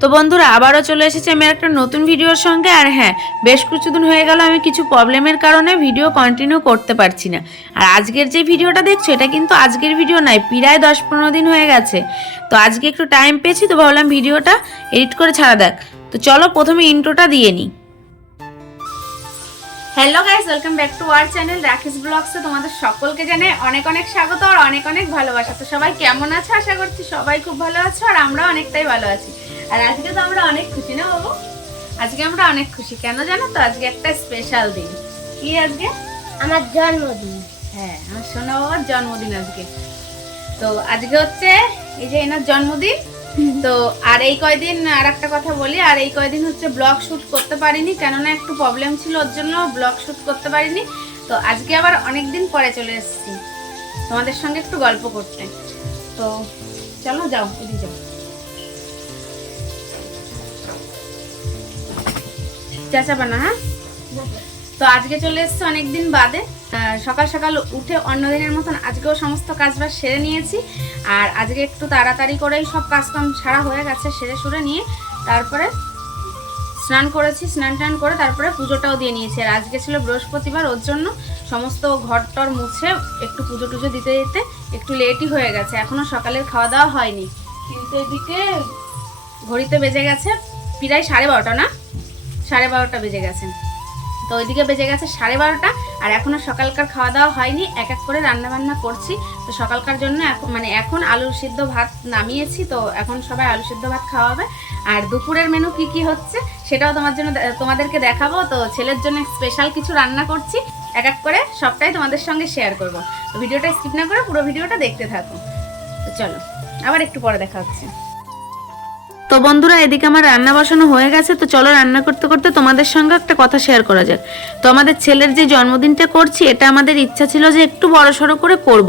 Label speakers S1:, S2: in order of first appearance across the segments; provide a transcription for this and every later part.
S1: তো বন্ধুরা, আবারও চলে এসেছে আমি একটা নতুন ভিডিওর সঙ্গে। আর হ্যাঁ বেশ কিছুদিন হয়ে গেল, আমি কিছু প্রবলেমের কারণে ভিডিও কন্টিনিউ করতে পারছি না। আর আজকের যে ভিডিওটা দেখছ, এটা কিন্তু আজকের ভিডিও নয়, প্রায় দশ পনেরো দিন হয়ে গেছে। তো আজকে একটু টাইম পেয়েছি, তো ভাবলাম ভিডিওটা এডিট করে ছাড়া দেখ। তো চলো প্রথমে ইন্ট্রোটা দিয়ে নিই hello guys welcome back to our channel Rakesh ব্লগসে তোমাদের সকলকে জানাই অনেক অনেক স্বাগত আর অনেক অনেক ভালোবাসা। তো সবাই কেমন আছো? আশা করছি সবাই খুব ভালো আছো আর আমরা অনেকটাই ভালো আছি। আর আজকে তো আমরা অনেক খুশি না বাবু? আজকে আমরা অনেক খুশি। কেন জানো তো? আজকে একটা স্পেশাল দিন। কি আজকে?
S2: আমার জন্মদিন।
S1: হ্যাঁ আমার সোনা বাবার জন্মদিন আজকে। তো আজকে হচ্ছে এই যে এনার জন্মদিন। তো আর এই কয়দিন আর একটা কথা বলি আর এই কয়দিন হচ্ছে ব্লগ শ্যুট করতে পারিনি। কেননা একটু প্রবলেম ছিল ওর জন্য ব্লগ শ্যুট করতে পারিনি। তো আজকে আবার অনেক দিন পরে চলে এসেছি। তোমাদের সঙ্গে একটু গল্প করতে। তো চলো যাও এদিকে যাও। চাচাবা না হ্যাঁ? তো আজকে চলে এসছে অনেকদিন বাদে। সকাল সকাল উঠে অন্য দিনের মতন আজকেও সমস্ত কাজবাজ সেরে নিয়েছি। আর আজকে একটু তাড়াতাড়ি করেই সব কাজকাম সারা হয়ে গেছে সেরে সুরে নিয়ে তারপরে স্নান করেছি, স্নান টান করে তারপরে পুজোটাও দিয়ে নিয়েছি। আর আজকে ছিল বৃহস্পতিবার, ওর জন্য সমস্ত ঘর টর মুছে একটু পুজো টুজো দিতে দিতে একটু লেটই হয়ে গেছে। এখনও সকালের খাওয়া দাওয়া হয়নি। কিন্তু এদিকে ঘড়িতে বেজে গেছে প্রায় সাড়ে বারোটা, না? সাড়ে বারোটা বেজে গেছে। তো ওইদিকে বেজে গেছে সাড়ে বারোটা, আর এখনও সকালকার খাওয়া দাওয়া হয়নি, এক এক করে রান্না বান্না করছি। তো সকালকার জন্য এখন মানে এখন আলু সিদ্ধ ভাত নামিয়েছি, তো এখন সবাই আলু সিদ্ধ ভাত খাওয়াবে। আর দুপুরের মেনু কি কি হচ্ছে, সেটাও তোমার জন্য তোমাদেরকে দেখাবো। তো ছেলের জন্য স্পেশাল কিছু রান্না করছি, এক এক করে সবটাই তোমাদের সঙ্গে শেয়ার করব। ভিডিওটা স্কিপ না করে পুরো ভিডিওটা দেখতে থাকো। চলো, আবার একটু পরে দেখা হচ্ছে। তো বন্ধুরা, এদিকে আমার রান্না বসানো হয়ে গেছে, তো চলো রান্না করতে করতে তোমাদের সঙ্গে একটা কথা শেয়ার করা যাক। তো আমাদের ছেলের যে জন্মদিনটা করছি, এটা আমাদের ইচ্ছা ছিল যে একটু বড় সড়ো করে করব।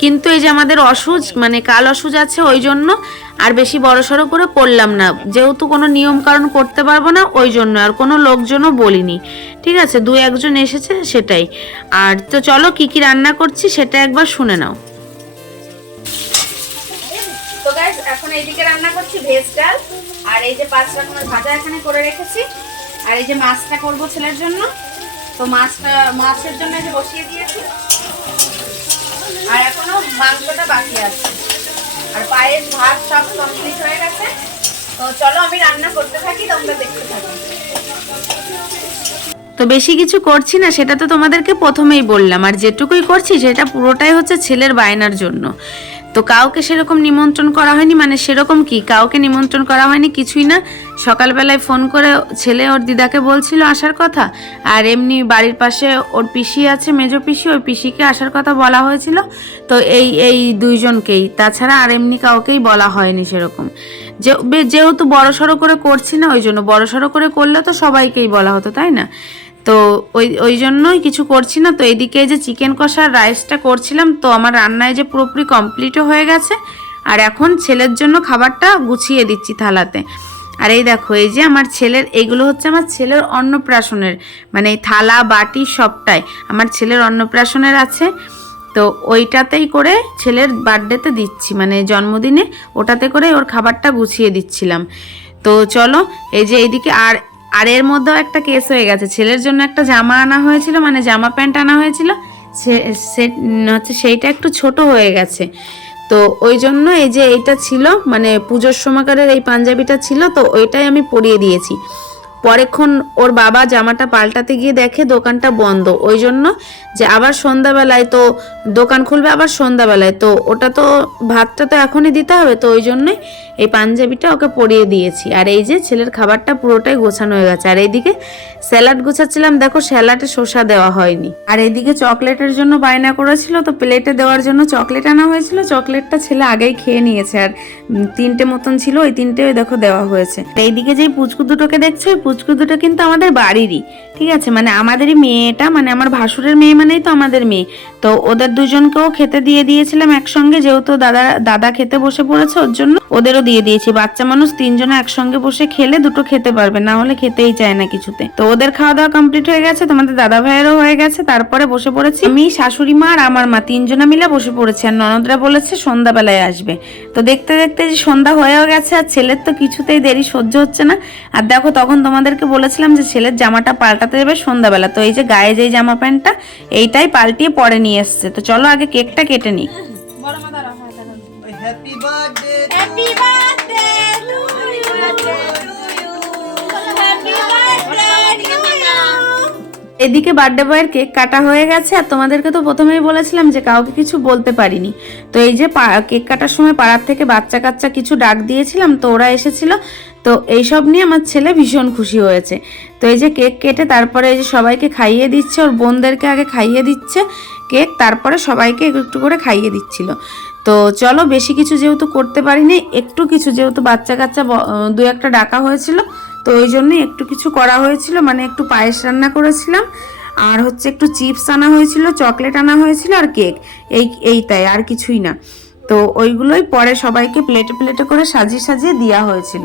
S1: কিন্তু এই যে আমাদের অসুজ মানে কাল অসুজ আছে ওই জন্য আর বেশি বড় সড়ো করে করলাম না। যেহেতু কোনো নিয়ম কারণ করতে পারব না, ওই জন্য আর কোনো লোকজনও বলিনি। ঠিক আছে দু একজন এসেছে সেটাই। আর তো চলো কি কি রান্না করছি সেটা একবার শুনে নাও। এইদিকে রান্না করছি ভেজ ডাল, আর এই যে পাঁচ রকমের ভাজা এখানে করে রেখেছি। আর এই যে মাছটা করব ছেলের জন্য। তো মাছটা, মাছের জন্য যে বসিয়ে দিয়েছি। আর এখনও মাংসটা বাকি আছে। আর পায়েস, ভাত সব কমপ্লিট হয়ে গেছে। তো চলো আমি রান্না করতে থাকি, তোমরা দেখতে থাকো। তো বেশি কিছু করছি না, সেটা তো তোমাদেরকে প্রথমেই বললাম। আর যেটুকুই করছি, সেটা পুরোটাই হচ্ছে ছেলের বায়নার জন্য। তো কাউকে সেরকম নিমন্ত্রণ করা হয়নি মানে সেরকম কি? কাউকে নিমন্ত্রণ করা হয়নি কিছুই না। সকালবেলায় ফোন করে ছেলে ওর দিদাকে বলছিল আসার কথা, আর এমনি বাড়ির পাশে ওর পিসি আছে, মেজো পিসি, ওই পিসিকে আসার কথা বলা হয়েছিল। তো এই এই দুইজনকেই, তাছাড়া আর এমনি কাউকেই বলা হয়নি সেরকম। যে যেহেতু বড় সড়ো করে করছি না, ওই জন্য বড় সড়ো করে করলে তো সবাইকেই বলা হতো, তাই না? তো ওই ওই জন্যই কিছু করছি না। তো এদিকে যে চিকেন কষার রাইসটা করছিলাম, তো আমার রান্নায় যে পুরোপুরি কমপ্লিটও হয়ে গেছে। আর এখন ছেলের জন্য খাবারটা গুছিয়ে দিচ্ছি থালাতে। আর এই দেখো, এই যে আমার ছেলের এইগুলো হচ্ছে আমার ছেলের অন্নপ্রাশনের মানে এই থালা, বাটি সবটাই আমার ছেলের অন্নপ্রাশনের আছে। তো ওইটাতেই করে ছেলের বার্থডেতে দিচ্ছি মানে জন্মদিনে ওটাতে করে ওর খাবারটা গুছিয়ে দিচ্ছিলাম। তো চলো, এই যে এইদিকে আর আর এর মধ্যেও একটা কেস হয়ে গেছে। ছেলের জন্য একটা জামা আনা হয়েছিল মানে জামা প্যান্ট আনা হয়েছিল। সে হচ্ছে সেইটা একটু ছোট হয়ে গেছে। তো ওই জন্য এই যে এইটা ছিল মানে পুজোর সময়কারের এই পাঞ্জাবিটা ছিল, তো ওইটাই আমি পরিয়ে দিয়েছি। পরেক্ষণ ওর বাবা জামাটা পাল্টাতে গিয়ে দেখে দোকানটা বন্ধ। ওই জন্য যে আবার সন্ধ্যাবেলায় তো দোকান খুলবে, আবার সন্ধ্যাবেলায়। তো ওটা তো ভাতটা তো এখনই দিতে হবে, তো ওই জন্যই এই পাঞ্জাবিটা ওকে পরিয়ে দিয়েছি। আর এই যে ছেলের খাবারটা পুরোটাই গোছানো হয়ে গেছে। আর এইদিকে স্যালাড গোছাচ্ছিলাম, দেখো স্যালাডে শসা দেওয়া হয়নি। আর এইদিকে চকলেটের জন্য বায়না করেছিল, তো প্লেটে দেওয়ার জন্য চকলেট আনা হয়েছিল। চকলেটটা ছেলে আগেই খেয়ে নিয়েছে। আর তিনটে মতন ছিল, ওই তিনটে দেখো দেওয়া হয়েছে। এইদিকে যেই পুচকু দুটোকে দেখছ, ওই পুচকু কিন্তু আমাদের বাড়িরই, ঠিক আছে? মানে আমাদেরই মেয়েটা মানে আমার ভাসুরের মেয়ে মানেই তো আমাদের মেয়ে। তো ওদের দুজনকেও খেতে দিয়ে দিয়েছিলাম একসঙ্গে, যেহেতু দাদা দাদা খেতে বসে পড়েছে ওর জন্য, ওদেরও দিয়ে দিয়েছি। বাচ্চা মানুষ তিনজনে একসঙ্গে বসে খেলে দুটো খেতে পারবে, না হলে খেতেই চায় না কিছুতে। তো ওদের খাওয়া দাওয়া কমপ্লিট হয়ে গেছে, তোমাদের দাদা ভাইয়েরও হয়ে গেছে, তারপরে বসে পড়েছি। আমি, শাশুড়ি মা আর আমার মা তিনজনে মিলে বসে পড়েছি, আর ননদরা বলেছে সন্ধ্যাবেলায় আসবে। তো দেখতে দেখতে যে সন্ধ্যা হয়েও গেছে, আর ছেলের তো কিছুতেই দেরি সহ্য হচ্ছে না। আর দেখো, তখন তোমাদেরকে বলেছিলাম যে ছেলের জামাটা পাল্টাতে যাবে সন্ধ্যাবেলা। তো এই যে গায়ে যে জামা প্যান্টটা এইটাই পাল্টিয়ে পরে নিয়ে এসছে। তো চলো আগে কেকটা কেটে নিই।
S3: Happy birthday
S2: happy birthday to you happy birthday
S1: এদিকে বার্থডে বয়ের কেক কাটা হয়ে গেছে আর তোমাদেরকে তো প্রথমেই বলেছিলাম যে কাউকে কিছু বলতে পারিনি। তো এই যে পা- কেক কাটার সময় পাড়ার থেকে বাচ্চা কাচ্চা কিছু ডাক দিয়েছিলাম তো ওরা এসেছিল। তো এইসব নিয়ে আমার ছেলে ভীষণ খুশি হয়েছে। তো এই যে কেক কেটে তারপরে এই যে সবাইকে খাইয়ে দিচ্ছে, ওর বোনদেরকে আগে খাইয়ে দিচ্ছে কেক, তারপরে সবাইকে একটু করে খাইয়ে দিচ্ছিল। তো চলো বেশি কিছু যেহেতু করতে পারিনি, একটু কিছু যেহেতু বাচ্চা কাচ্চা দু একটা ডাকা হয়েছিল, তো ওই জন্যই একটু কিছু করা হয়েছিল মানে একটু পায়েস রান্না করেছিলাম। আর হচ্ছে একটু চিপস আনা হয়েছিল, চকলেট আনা হয়েছিল আর কেক। এই, এইটাই, আর কিছুই না। তো ওইগুলোই পরে সবাইকে প্লেটে প্লেটে করে সাজিয়ে সাজিয়ে দেওয়া হয়েছিল।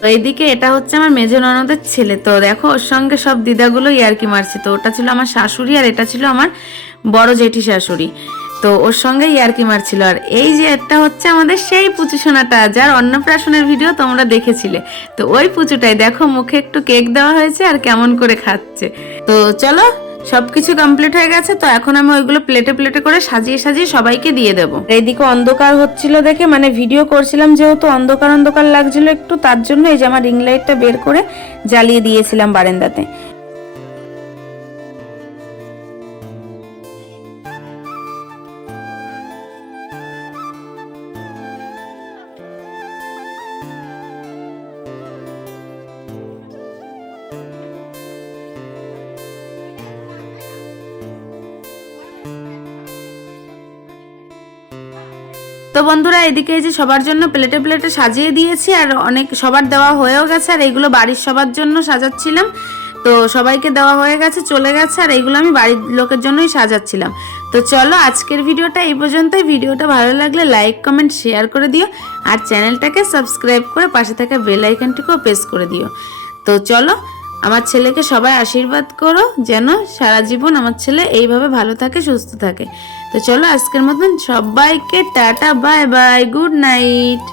S1: তো এইদিকে এটা হচ্ছে আমার মেজ ননদের ছেলে। তো দেখো, ওর সঙ্গে সব দিদাগুলো ইয়ারকি মারছে। তো ওটা ছিল আমার শাশুড়ি আর এটা ছিল আমার বড় জেঠি শাশুড়ি। তো ওর সঙ্গে ইয়ারকি মারছিল। আর এই যে একটা হচ্ছে আমাদের সেই পুচু সোনাটা, যার অন্নপ্রাশনের ভিডিও তোমরা দেখেছিলে। তো ওই পুচুটাই দেখো, মুখে একটু কেক দেওয়া হয়েছে আর কেমন করে খাচ্ছে। তো চলো সবকিছু কমপ্লিট হয়ে গেছে, তো এখন আমি ওইগুলো প্লেটে প্লেটে করে সাজিয়ে সাজিয়ে সবাইকে দিয়ে দেবো। এইদিকে অন্ধকার হচ্ছিল দেখে মানে ভিডিও করছিলাম যেহেতু অন্ধকার অন্ধকার লাগছিল একটু, তার জন্য এই যে আমার রিং লাইটটা বের করে জ্বালিয়ে দিয়েছিলাম বারান্দাতে। তো বন্ধুরা, এদিকে যে সবার জন্য প্লেটে প্লেটে সাজিয়ে দিয়েছি, আর অনেক সবার দেওয়া হয়েও গেছে, আর এইগুলো বাড়ির সবার জন্য সাজাচ্ছিলাম। তো সবাইকে দেওয়া হয়ে গেছে, চলে গেছে, আর এইগুলো আমি বাড়ির লোকের জন্যই সাজাচ্ছিলাম। তো চলো, আজকের ভিডিওটা এই পর্যন্তই। ভিডিওটা ভালো লাগলে লাইক, কমেন্ট, শেয়ার করে দিও, আর চ্যানেলটাকে সাবস্ক্রাইব করে পাশে থাকা বেল আইকনটিকেও প্রেস করে দিও। তো চলো, আমার ছেলেকে সবাই আশীর্বাদ করো, যেন সারা জীবন আমার ছেলে এইভাবে ভালো থাকে, সুস্থ থাকে। তো চলো আজকের মতন সবাইকে tata bye bye good night